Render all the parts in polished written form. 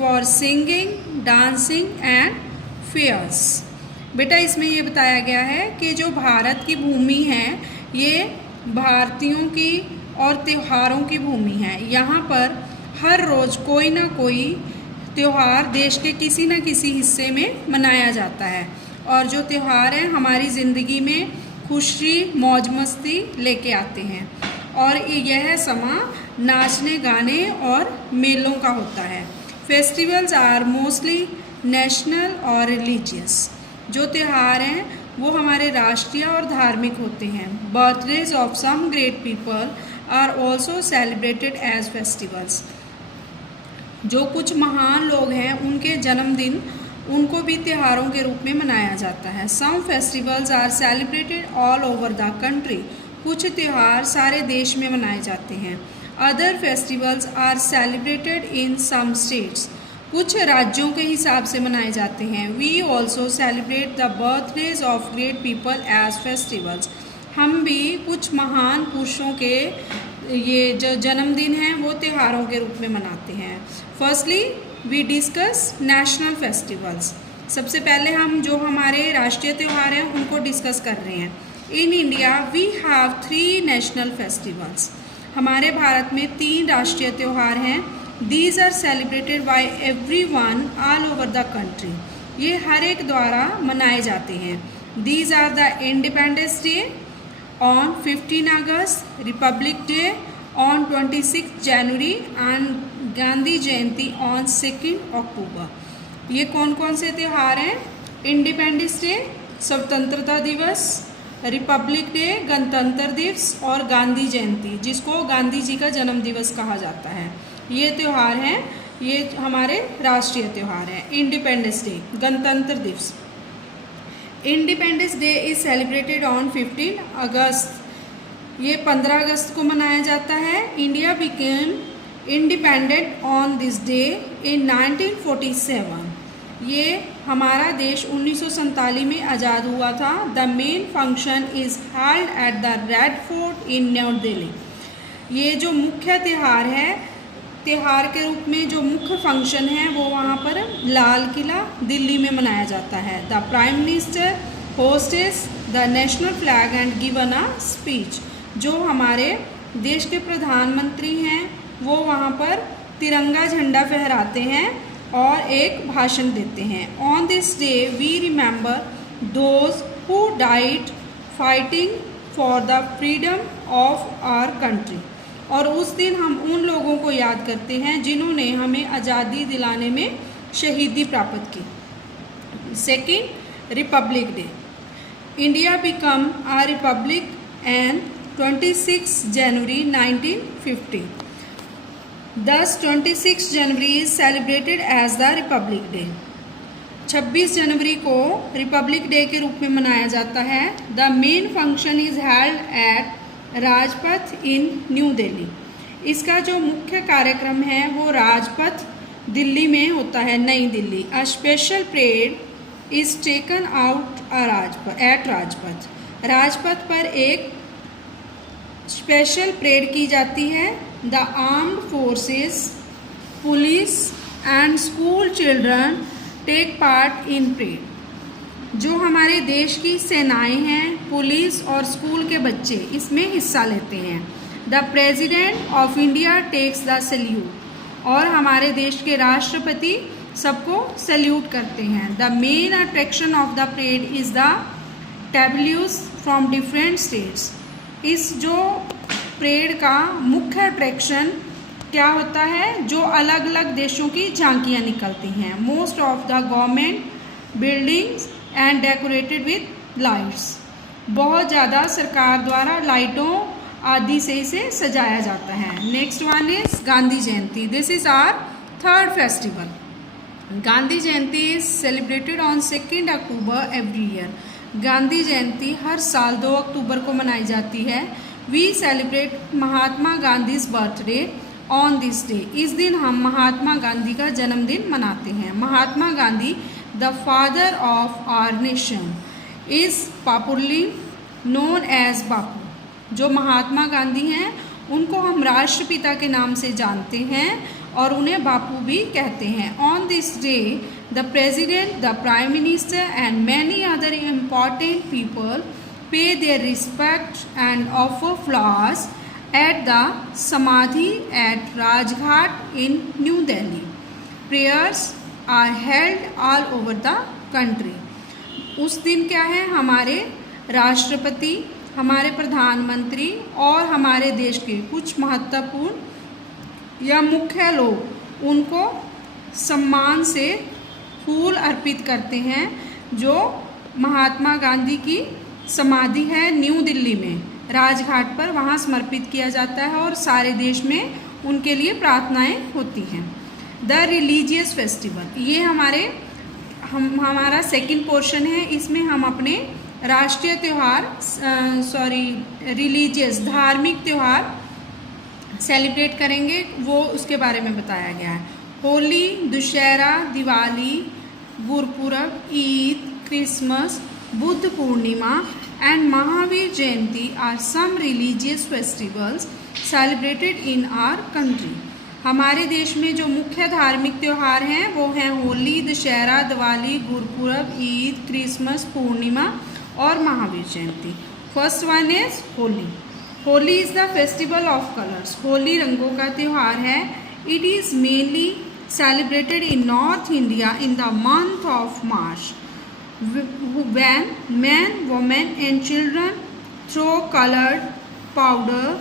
For singing, dancing and fairs. बेटा इसमें ये बताया गया है कि जो भारत की भूमि है ये भारतीयों की और त्योहारों की भूमि है। यहाँ पर हर रोज़ कोई ना कोई त्यौहार देश के किसी न किसी हिस्से में मनाया जाता है और जो त्यौहार हैं हमारी ज़िंदगी में खुशी मौज मस्ती लेके आते हैं और यह समा नाचने गाने और मेलों का होता है। फेस्टिवल्स आर मोस्टली नेशनल और रिलीजियस। जो त्यौहार हैं वो हमारे राष्ट्रीय और धार्मिक होते हैं। Birthdays of some great people are also celebrated as festivals. जो कुछ महान लोग हैं उनके जन्मदिन उनको भी त्योहारों के रूप में मनाया जाता है। Some festivals are celebrated all over the country. कुछ त्यौहार सारे देश में मनाए जाते हैं। Other festivals are celebrated in some states. कुछ राज्यों के हिसाब से मनाए जाते हैं। We also celebrate the birthdays of great people as festivals. हम भी कुछ महान पुरुषों के ये जो जन्मदिन हैं वो त्योहारों के रूप में मनाते हैं। Firstly we discuss national festivals. सबसे पहले हम जो हमारे राष्ट्रीय त्यौहार हैं उनको डिस्कस कर रहे हैं। In India we have 3 national festivals. हमारे भारत में 3 राष्ट्रीय त्यौहार हैं। These are celebrated by everyone all over the country. ये हर एक द्वारा मनाए जाते हैं। These are the independence day on 15 August, republic day on 26 January and Gandhi Jayanti on 2 October. ये कौन कौन से त्यौहार हैं? इंडिपेंडेंस डे स्वतंत्रता दिवस, रिपब्लिक डे गणतंत्र दिवस और गांधी जयंती जिसको गांधी जी का जन्म दिवस कहा जाता है। ये त्यौहार हैं, ये हमारे राष्ट्रीय त्यौहार हैं। इंडिपेंडेंस डे गणतंत्र दिवस। Independence day is celebrated on 15 अगस्त। ये 15 अगस्त को मनाया जाता है। India became independent on this day in 1947। ये हमारा देश 1947 में आज़ाद हुआ था। The main function is held at the red fort in New Delhi. ये जो मुख्य त्यौहार है, त्यौहार के रूप में जो मुख्य फंक्शन है वो वहाँ पर लाल किला दिल्ली में मनाया जाता है। The prime minister hostess the national flag and given a speech. जो हमारे देश के प्रधानमंत्री हैं वो वहाँ पर तिरंगा झंडा फहराते हैं और एक भाषण देते हैं। On this day we remember those who died fighting for the freedom of our country. और उस दिन हम उन लोगों को याद करते हैं जिन्होंने हमें आज़ादी दिलाने में शहीदी प्राप्त की। Second, republic day. India become a republic and 26 January 1950। Thus 26 January is celebrated as the republic day. 26 जनवरी को रिपब्लिक डे के रूप में मनाया जाता है। The main function is held at Rajpath in New Delhi. इसका जो मुख्य कार्यक्रम है वो राजपथ दिल्ली में होता है, नई Delhi. A special parade is taken out at Rajpath. Rajpath पर एक स्पेशल परेड की जाती है। The armed forces, police and school children take part in parade. जो हमारे देश की सेनाएं हैं, पुलिस और स्कूल के बच्चे इसमें हिस्सा लेते हैं। The president of India takes the salute. और हमारे देश के राष्ट्रपति सबको सैल्यूट करते हैं। The main attraction of the parade is the tableaux from different states. इस जो परेड का मुख्य अट्रैक्शन क्या होता है? जो अलग अलग देशों की झांकियाँ निकलती हैं। Most of the government buildings and decorated with lights. बहुत ज़्यादा सरकार द्वारा लाइटों आदि से इसे सजाया जाता है। Next one is Gandhi Jayanti. This is our third festival. Gandhi Jayanti is celebrated on 2 October every year. Gandhi Jayanti हर साल 2 अक्टूबर को मनाई जाती है। We celebrate Mahatma Gandhi's birthday on this day. इस दिन हम महात्मा गांधी का जन्मदिन मनाते हैं। Mahatma Gandhi the father of our nation is popularly known as Bapu. जो महात्मा गांधी हैं उनको हम राष्ट्रपिता के नाम से जानते हैं और उन्हें बापू भी कहते हैं। On this day the president, the prime minister and many other important people pay their respect and offer flowers at the samadhi at Rajghat in New Delhi. Prayers are held all over the country. उस दिन क्या है, हमारे राष्ट्रपति, हमारे प्रधानमंत्री और हमारे देश के कुछ महत्वपूर्ण या मुख्य लोग उनको सम्मान से फूल अर्पित करते हैं, जो महात्मा गांधी की समाधि है न्यू दिल्ली में राजघाट पर, वहाँ समर्पित किया जाता है और सारे देश में उनके लिए प्रार्थनाएं होती हैं। द रिलीजियस फेस्टिवल, ये हमारा सेकंड पोर्शन है। इसमें हम अपने राष्ट्रीय त्यौहार रिलीजियस धार्मिक त्यौहार सेलिब्रेट करेंगे, वो उसके बारे में बताया गया है। Holi, Dussehra, Diwali, Gurpurab, Eid, Christmas, Buddha Purnima and Mahavir Jayanti are some religious festivals celebrated in our country. हमारे देश में जो मुख्य धार्मिक त्यौहार हैं वो हैं होली, दशहरा, दिवाली, गुरपुरब, ईद, क्रिसमस, पूर्णिमा और Mahavir Jayanti. First one is Holi. Holi is the festival of colours. Holi रंगों का त्यौहार है। It is mainly celebrated in north India in the month of March, when men, women and children throw colored powder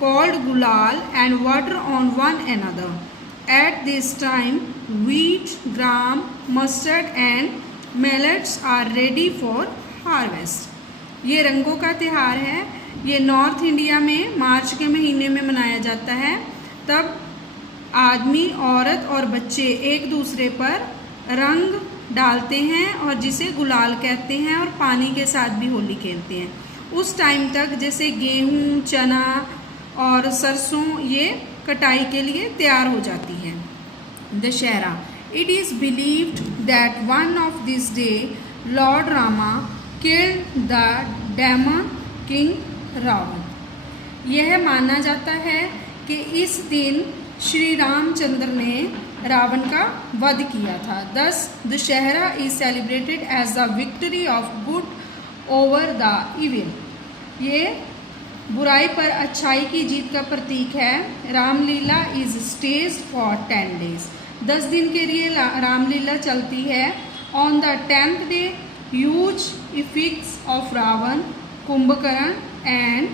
called gulal and water on one another. At this time, wheat, gram, mustard and millets are ready for harvest. ये रंगों का त्यौहार है। ये north India में मार्च के महीने में मनाया जाता है। तब आदमी, औरत और बच्चे एक दूसरे पर रंग डालते हैं और जिसे गुलाल कहते हैं और पानी के साथ भी होली खेलते हैं। उस टाइम तक जैसे गेहूँ, चना और सरसों ये कटाई के लिए तैयार हो जाती है। Dussehra, it is believed that one of this day lord Rama killed the demon king Ravan. यह माना जाता है कि इस दिन श्री रामचंद्र ने रावण का वध किया था। This Dussehra is celebrated as the victory of good over the evil. ये बुराई पर अच्छाई की जीत का प्रतीक है। Ramlila is stage for 10 days। 10 दिन के लिए रामलीला चलती है। On the 10th day huge effigies of Ravan, Kumbhkaran and